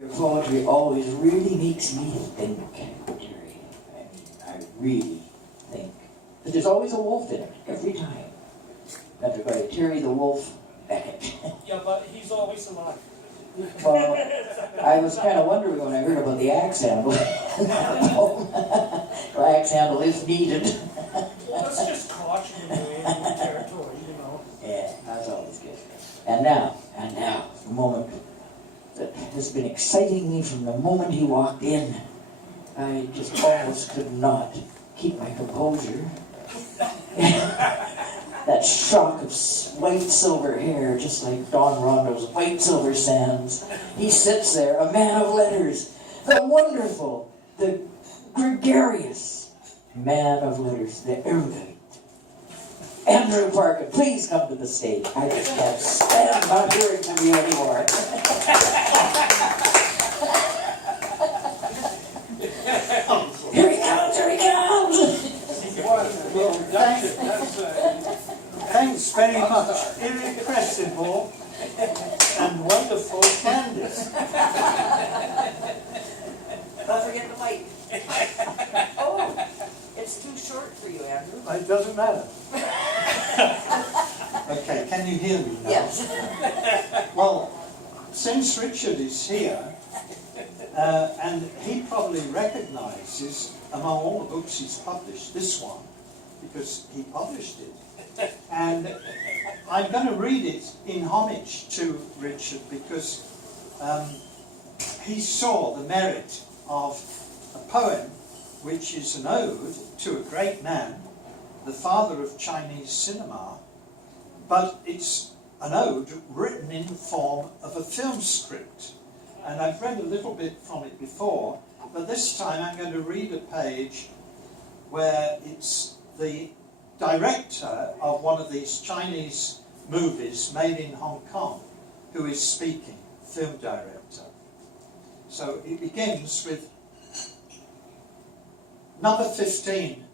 Your poetry always really makes me think, Jerry. I really think. But there's always a wolf in it, every time. That's right, Terry the Wolf Beckett. Yeah, but he's always alive. Well, I was kind of wondering when I heard about the axe handle. The axe handle is needed. Well, that's just caution in the territory, you know. Yeah, that's always good. And now, the moment that has been exciting me from the moment he walked in. I just almost could not keep my composure. That shock of white silver hair, just like Don Rondo's white silver sands. He sits there, a man of letters, the wonderful, the gregarious man of letters, the erudite. Andrew Parkin, please come to the stage. I just can't stand not hearing from you anymore. Here he comes, here he comes! Thanks very much. Irrepressible and wonderful Candice. Don't forget the mic. Oh, it's too short for you, Andrew. It doesn't matter. Okay, can you hear me now? Yes. Well, since Richard is here, and he probably recognises among all the books he's published, this one, because he published it. And I'm going to read it in homage to Richard because he saw the merit of a poem which is an ode to a great man, the father of Chinese cinema, but it's an ode written in the form of a film script. And I've read a little bit from it before, but this time I'm going to read a page where it's the director of one of these Chinese movies made in Hong Kong who is speaking, film director. So it begins with number 15,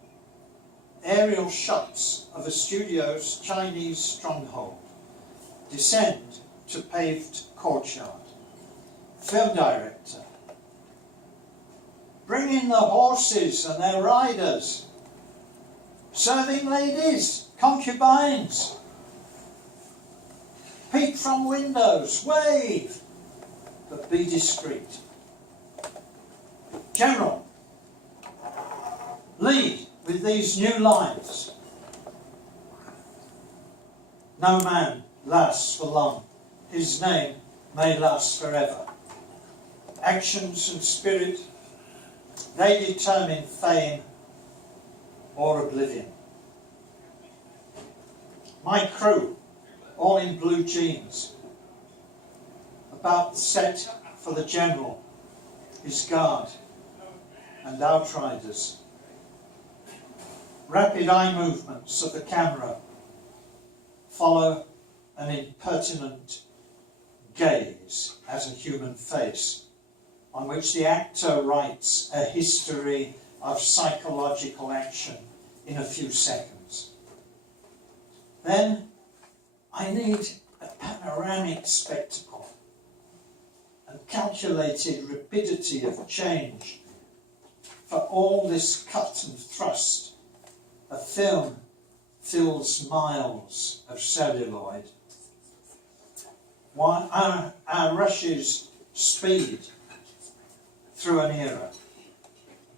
aerial shots of a studio's Chinese stronghold, descend to paved courtyard. Film director, bring in the horses and their riders. Serving ladies, concubines. Peek from windows, wave, but be discreet. General, lead with these new lines. No man lasts for long. His name may last forever. Actions and spirit, they determine fame or oblivion. My crew, all in blue jeans, about set for the general, his guard, and outriders. Rapid eye movements of the camera follow an impertinent gaze as a human face, on which the actor writes a history of psychological action in a few seconds. Then I need a panoramic spectacle and calculated rapidity of change for all this cut and thrust. A film fills miles of celluloid. While our rushes speed through an era.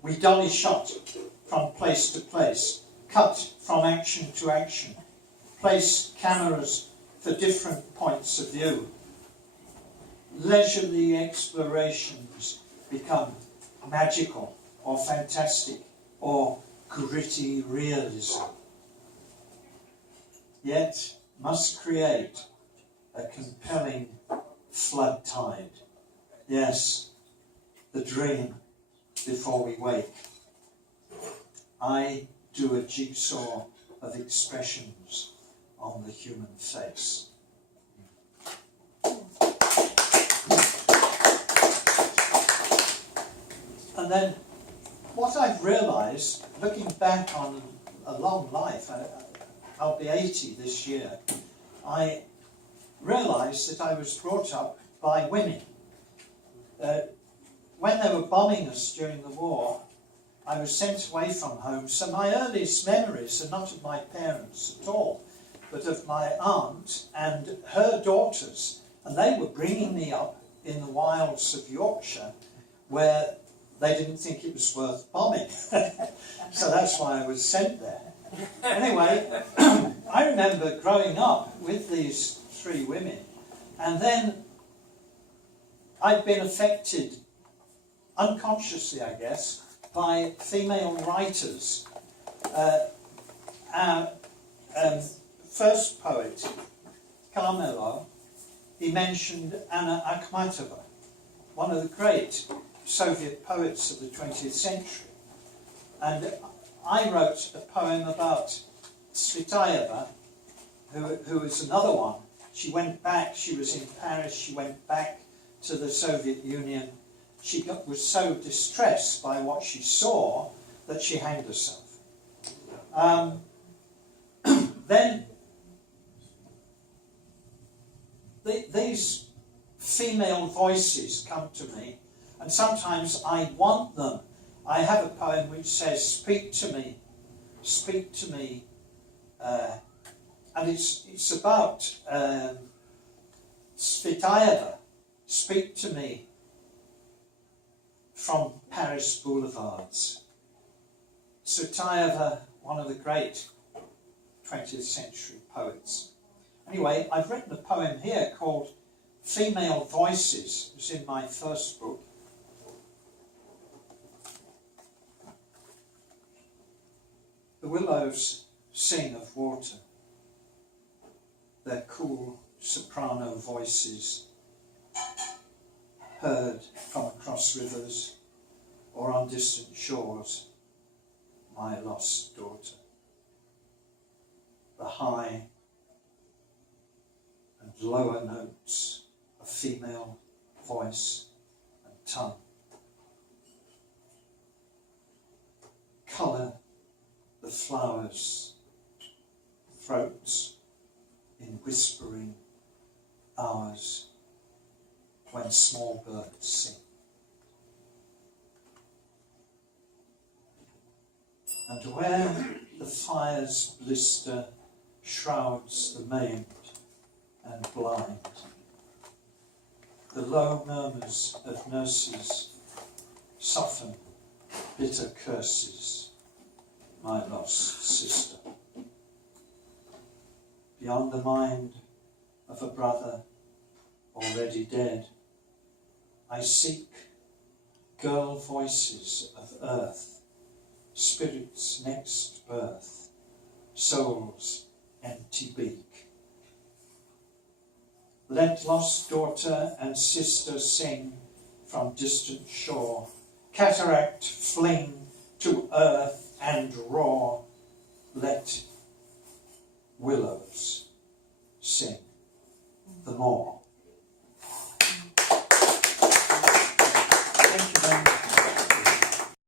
We dolly shot from place to place, cut from action to action, place cameras for different points of view. Leisurely explorations become magical or fantastic or gritty realism. Yet must create a compelling flood tide. Yes, the dream before we wake. I do a jigsaw of expressions on the human face. And then what I've realised, looking back on a long life, I'll be 80 this year, I realised that I was brought up by women. when they were bombing us during the war, I was sent away from home, so my earliest memories are not of my parents at all, but of my aunt and her daughters, and they were bringing me up in the wilds of Yorkshire, where they didn't think it was worth bombing. So that's why I was sent there. Anyway, I remember growing up with these three women, and then I'd been affected, unconsciously I guess, by female writers. Our first poet, Carmelo, he mentioned Anna Akhmatova, one of the great Soviet poets of the 20th century. And I wrote a poem about Svetaeva, who was another one. She went back, she was in Paris, she went back to the Soviet Union. She was so distressed by what she saw that she hanged herself. Then these female voices come to me, and sometimes I want them. I have a poem which says, speak to me, and it's about Svetaeva, speak to me from Paris boulevards. Svetaeva, one of the great 20th century poets. Anyway, I've written a poem here called Female Voices. It was in my first book. The willows sing of water, their cool soprano voices heard from across rivers or on distant shores, my lost daughter. The high and lower notes of female voice and tongue colour the flowers' throats in whispering hours when small birds sing. And where the fire's blister shrouds the maimed and blind, the low murmurs of nurses soften bitter curses, my lost sister. Beyond the mind of a brother already dead, I seek girl voices of earth, spirit's next birth, soul's empty beak. Let lost daughter and sister sing from distant shore, cataract fling to earth and roar. Let willows sing the more.